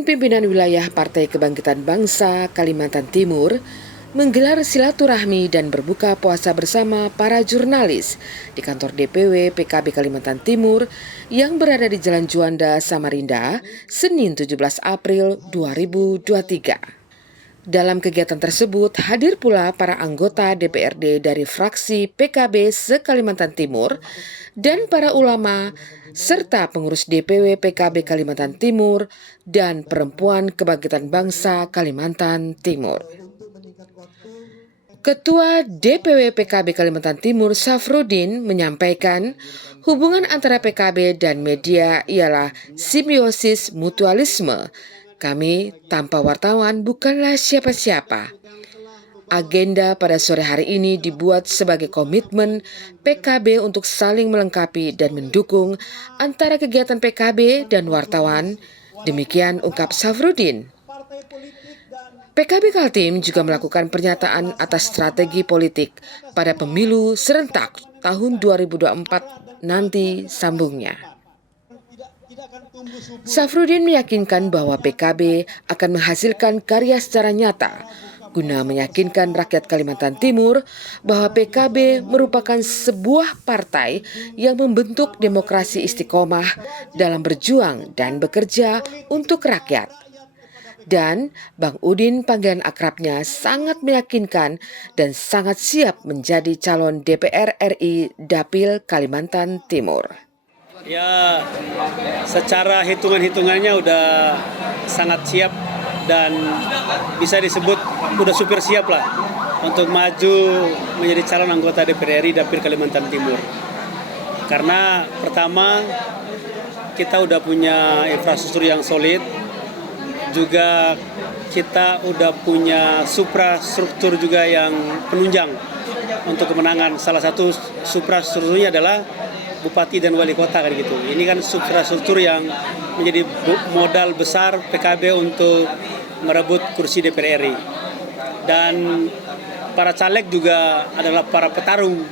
Dewan Pimpinan Wilayah Partai Kebangkitan Bangsa Kalimantan Timur menggelar silaturahmi dan berbuka puasa bersama para jurnalis di kantor DPW PKB Kalimantan Timur yang berada di Jalan Juanda, Samarinda, Senin 17 April 2023. Dalam kegiatan tersebut hadir pula para anggota DPRD dari fraksi PKB se-Kalimantan Timur dan para ulama serta pengurus DPW PKB Kalimantan Timur dan Perempuan Kebangkitan Bangsa Kalimantan Timur. Ketua DPW PKB Kalimantan Timur Safrudin menyampaikan hubungan antara PKB dan media ialah simbiosis mutualisme. Kami tanpa wartawan bukanlah siapa-siapa. Agenda pada sore hari ini dibuat sebagai komitmen PKB untuk saling melengkapi dan mendukung antara kegiatan PKB dan wartawan. Demikian ungkap Safrudin. PKB Kaltim juga melakukan pernyataan atas strategi politik pada pemilu serentak tahun 2024 nanti sambungnya. Safrudin meyakinkan bahwa PKB akan menghasilkan karya secara nyata guna meyakinkan rakyat Kalimantan Timur bahwa PKB merupakan sebuah partai yang membentuk demokrasi istiqomah dalam berjuang dan bekerja untuk rakyat. Dan Bang Udin, panggilan akrabnya, sangat meyakinkan dan sangat siap menjadi calon DPR RI Dapil Kalimantan Timur. Ya, secara hitungan-hitungannya udah sangat siap dan bisa disebut udah super siap lah untuk maju menjadi calon anggota DPR RI Dapil Kalimantan Timur. Karena pertama kita udah punya infrastruktur yang solid, juga kita udah punya suprastruktur juga yang penunjang untuk kemenangan. Salah satu suprastrukturnya adalah Bupati dan Wali Kota kan gitu. Ini kan suprastruktur yang menjadi modal besar PKB untuk merebut kursi DPR RI. Dan para caleg juga adalah para petarung.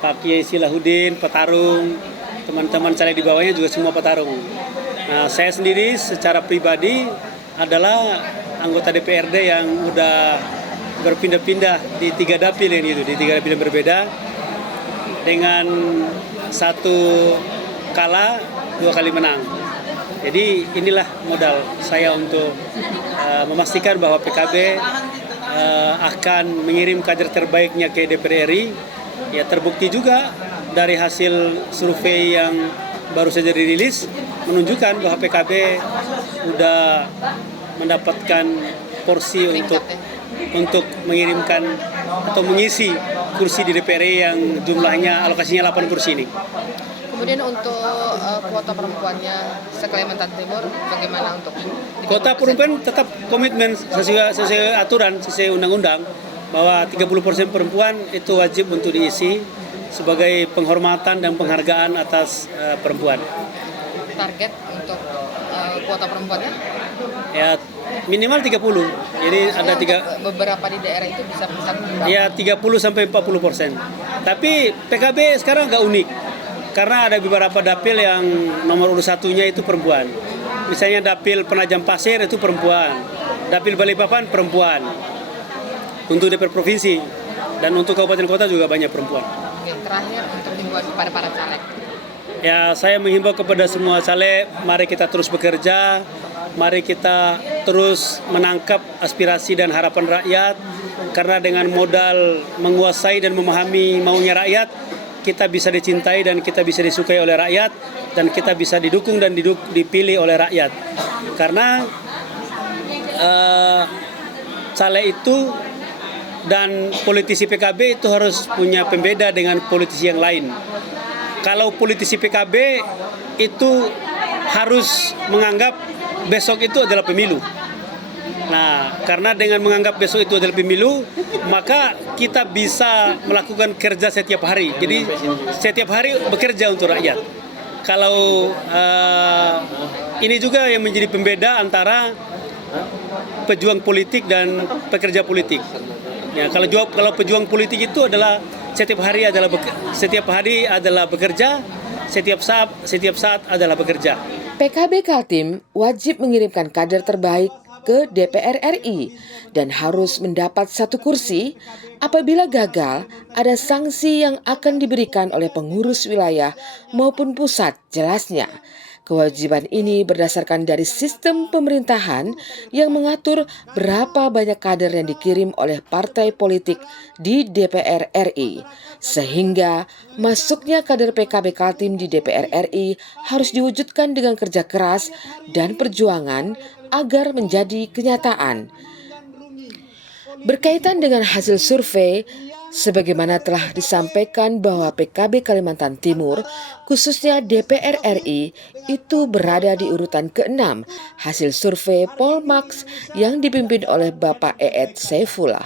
Pak Kiai Silahudin petarung, teman-teman caleg di bawahnya juga semua petarung. Nah, saya sendiri secara pribadi adalah anggota DPRD yang udah berpindah-pindah di 3 dapil ini, di 3 dapil yang berbeda. Dengan satu kalah 2 kali menang. Jadi inilah modal saya untuk memastikan bahwa PKB akan mengirim kader terbaiknya ke DPR RI. Ya, terbukti juga dari hasil survei yang baru saja dirilis menunjukkan bahwa PKB sudah mendapatkan porsi untuk mengirimkan atau mengisi kursi di DPR RI yang jumlahnya alokasinya 8 kursi ini. Kemudian untuk kuota perempuannya se-Kalimantan Timur bagaimana untuk? Kuota perempuan tetap komitmen sesuai aturan, sesuai undang-undang bahwa 30% perempuan itu wajib untuk diisi sebagai penghormatan dan penghargaan atas perempuan. Target untuk kuota perempuannya? Ya minimal 30. Jadi ada beberapa di daerah itu bisa berapa? Ya 30 sampai 40%. Tapi PKB sekarang agak unik karena ada beberapa dapil yang nomor urut satunya itu perempuan. Misalnya dapil Penajam Pasir itu perempuan, dapil Balikpapan perempuan. Untuk DPR provinsi dan untuk kabupaten kota juga banyak perempuan. Oke, terakhir untuk himbauan kepada para caleg. Ya, saya menghimbau kepada semua caleg, mari kita terus bekerja, mari kita terus menangkap aspirasi dan harapan rakyat, karena dengan modal menguasai dan memahami maunya rakyat, kita bisa dicintai dan kita bisa disukai oleh rakyat, dan kita bisa didukung dan dipilih oleh rakyat. Karena caleg itu dan politisi PKB itu harus punya pembeda dengan politisi yang lain. Kalau politisi PKB itu harus menganggap besok itu adalah pemilu. Nah, karena dengan menganggap besok itu adalah pemilu, maka kita bisa melakukan kerja setiap hari. Jadi setiap hari bekerja untuk rakyat. Kalau ini juga yang menjadi pembeda antara pejuang politik dan pekerja politik. Ya, kalau pejuang politik itu adalah setiap hari adalah bekerja, setiap saat adalah bekerja. PKB Kaltim wajib mengirimkan kader terbaik ke DPR RI dan harus mendapat 1 kursi. Apabila gagal, ada sanksi yang akan diberikan oleh pengurus wilayah maupun pusat jelasnya. Kewajiban ini berdasarkan dari sistem pemerintahan yang mengatur berapa banyak kader yang dikirim oleh partai politik di DPR RI. Sehingga masuknya kader PKB Kaltim di DPR RI harus diwujudkan dengan kerja keras dan perjuangan agar menjadi kenyataan. Berkaitan dengan hasil survei, sebagaimana telah disampaikan bahwa PKB Kalimantan Timur, khususnya DPR RI, itu berada di urutan ke-6 hasil survei Polmark yang dipimpin oleh Bapak Eet Saifullah.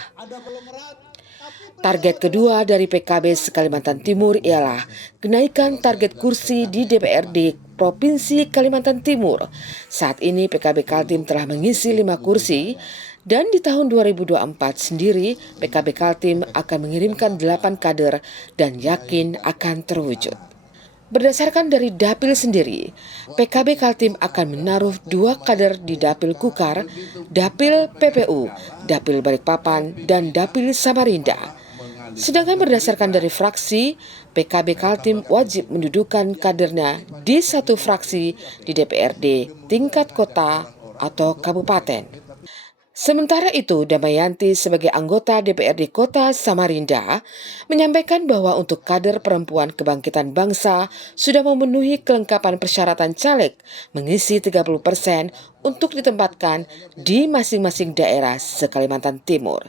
Target kedua dari PKB Kalimantan Timur ialah kenaikan target kursi di DPRD Provinsi Kalimantan Timur. Saat ini PKB Kaltim telah mengisi 5 kursi dan di tahun 2024 sendiri PKB Kaltim akan mengirimkan 8 kader dan yakin akan terwujud. Berdasarkan dari Dapil sendiri, PKB Kaltim akan menaruh 2 kader di Dapil Kukar, Dapil PPU, Dapil Balikpapan, dan Dapil Samarinda. Sedangkan berdasarkan dari fraksi, PKB Kaltim wajib mendudukan kadernya di 1 fraksi di DPRD tingkat kota atau kabupaten. Sementara itu, Damayanti sebagai anggota DPRD Kota Samarinda menyampaikan bahwa untuk kader perempuan Kebangkitan Bangsa sudah memenuhi kelengkapan persyaratan caleg mengisi 30% untuk ditempatkan di masing-masing daerah se-Kalimantan Timur.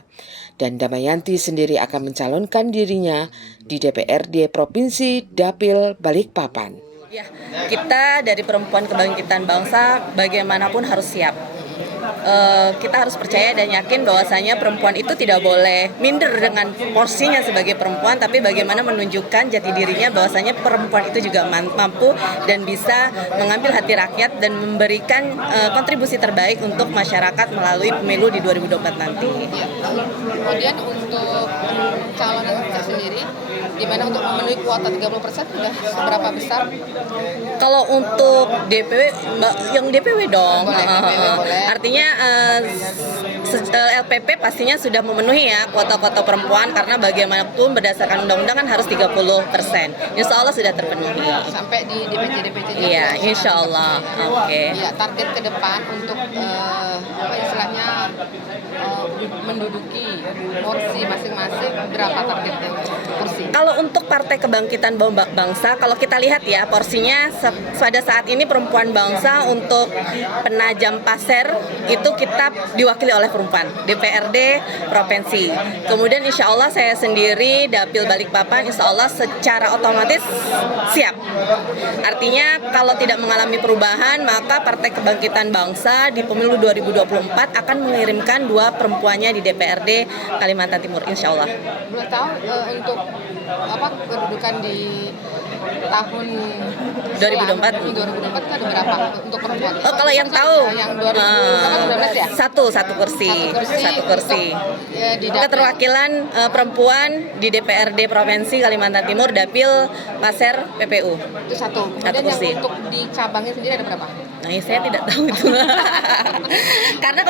Dan Damayanti sendiri akan mencalonkan dirinya di DPRD Provinsi Dapil Balikpapan. Ya, kita dari Perempuan Kebangkitan Bangsa bagaimanapun harus siap. Kita harus percaya dan yakin bahwasanya perempuan itu tidak boleh minder dengan porsinya sebagai perempuan, tapi bagaimana menunjukkan jati dirinya bahwasanya perempuan itu juga mampu dan bisa mengambil hati rakyat dan memberikan kontribusi terbaik untuk masyarakat melalui pemilu di 2024 nanti. Kemudian untuk pencalonan sendiri, di mana untuk memenuhi kuota 30% sudah seberapa besar? Kalau untuk DPW, yang DPW dong. Boleh, DPW boleh. Artinya LPP pastinya sudah memenuhi ya kuota-kuota perempuan, karena bagaimanapun berdasarkan undang-undang kan harus 30%. Insya Allah sudah terpenuhi. Sampai di DPC-DPC. Iya, insya Allah. Oke. Ya, target ke depan untuk menduduki porsi masing-masing, berapa targetnya kursi? Kalau untuk Partai Kebangkitan Bangsa, kalau kita lihat ya porsinya pada saat ini perempuan bangsa untuk penajam pasir itu kita diwakili oleh perempuan DPRD provinsi. Kemudian insya Allah saya sendiri Dapil Balikpapan insya Allah secara otomatis siap. Artinya kalau tidak mengalami perubahan maka Partai Kebangkitan Bangsa di pemilu 2024 akan mengirimkan 2 perempuannya di DPRD Kalimantan Timur insya Allah. Belum tahu untuk kedudukan di tahun 2024 itu ada berapa untuk perempuan? Oh, kalau yang tahu yang 2019 ya? Satu kursi. Keterwakilan perempuan di DPRD Provinsi Kalimantan Timur Dapil Pasir PPU. Itu satu. Kemudian kursi. yang untuk di cabangnya sendiri ada berapa? Nah, saya tidak tahu itu. Karena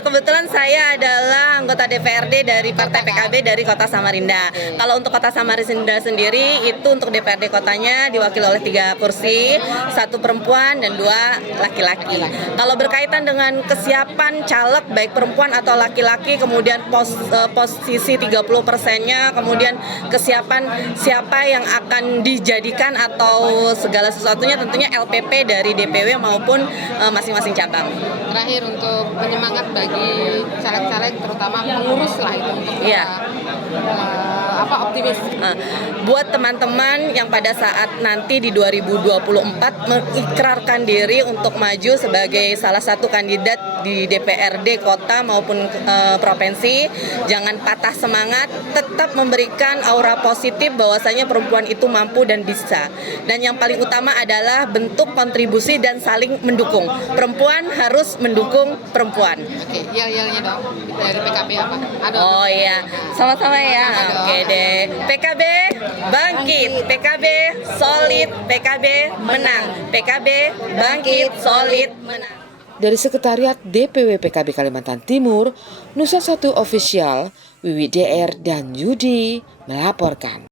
kebetulan saya adalah anggota DPRD dari Partai PKB dari Kota Samarinda. Kalau untuk Kota Samarinda sendiri itu untuk DPRD kotanya diwakili oleh 3 kursi, 1 perempuan dan 2 laki-laki. Kalau berkaitan dengan kesiapan caleg baik perempuan atau laki-laki, kemudian posisi 30%-nya, kemudian kesiapan siapa yang akan dijadikan atau segala sesuatunya tentunya LPP dari DPW maupun masing-masing cabang. Terakhir untuk penyemangat bagi caleg-caleg terutama pengurus lah itu untuk optimis. Buat teman-teman yang pada saat nanti di 2024 mengikrarkan diri untuk maju sebagai salah satu kandidat di DPRD kota maupun provinsi, jangan patah semangat, tetap memberikan aura positif bahwasanya perempuan itu mampu dan bisa. Dan yang paling utama adalah bentuk kontribusi dan saling mendukung. Perempuan harus mendukung perempuan. Oke, yel-yelnya dong dari PKB apa? Ada. Oh iya, sama-sama ya. Oke deh. PKB bangkit, PKB solid, PKB menang, PKB bangkit, solid, menang. Dari Sekretariat DPW PKB Kalimantan Timur, Nusa 1 Official, Wiwi DR dan Yudi melaporkan.